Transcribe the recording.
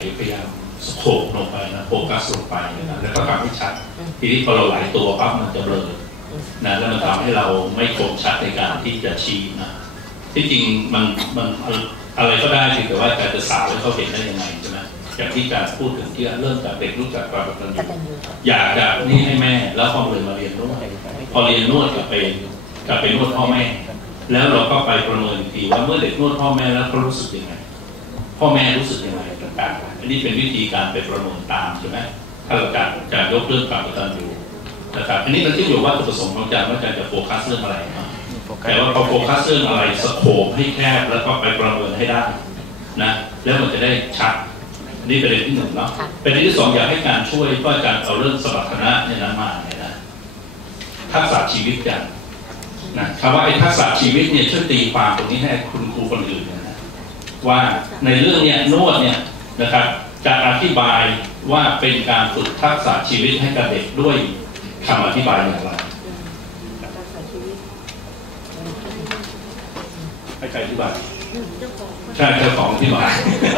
พยายามสโคปลงไปนะโฟกัสลงไปนะแล้วก็ทำให้ชัด ทีนี้พอเราไหลตัวปั๊บมันจะเบลอนะแล้วมันทำให้เราไม่คมชัดในการที่จะชี้นะที่จริงมันมันอะไรก็ได้แต่ว่าการจะสาวให้เขาเห็นได้ยังไงใช่ไหมอย่างที่การพูดถึงที่เริ่มจากเด็กรู้จักความกตัญกญูตัญญูอยากจะนี่ให้แม่ แล้วพอเลยมาเรียนนวดพอเรียนนวดกับไปกับไปนวดพ่อแม่ แล้วเราก็ไปประเมินอีกทีว่าเมื่อเด็กนวดพ่อแม่แล้วเขารู้สึกยังไงพ่อแม่รู้สึกยังไง ต่างๆ อันนี้เป็นวิธีการไปประเมินตามใช่ไหมถ้าเราการจะยกเรื่องความกตัญญูนะครับอันนี้มันขึ้นอยู่ว่าจุดประสงค์ของอาจารย์ว่าอาจารย์จะโฟกัสเรื่องอะไรนะแต่ว่าพอโฟกัสเรื่องอะไรสโคปให้แคบแล้วก็ไปประเมินให้ได้นะแล้วมันจะได้ชัดอันนี้เป็นประเด็นที่หนึ่งเนาะประเด็นที่สองอยากให้การช่วยก็อาจารย์เอาเรื่องสมรรถนะเนี่ยนะมาเนี่ยนะทักษะชีวิตกันนะคำว่าไอ้ทักษะชีวิตเนี่ยช่วยตีความตรงนี้ให้คุณครูคนอื่นเนี่ยนะว่าในเรื่องเนี้ยนวดเนี่ย นะครับ จะอธิบายว่าเป็นการฝึกทักษะชีวิตให้กับเด็กด้วยคำอธิบายอย่างไรให้ใครอธิบายใช่เจ้าของอธิบายก็เพราะว่า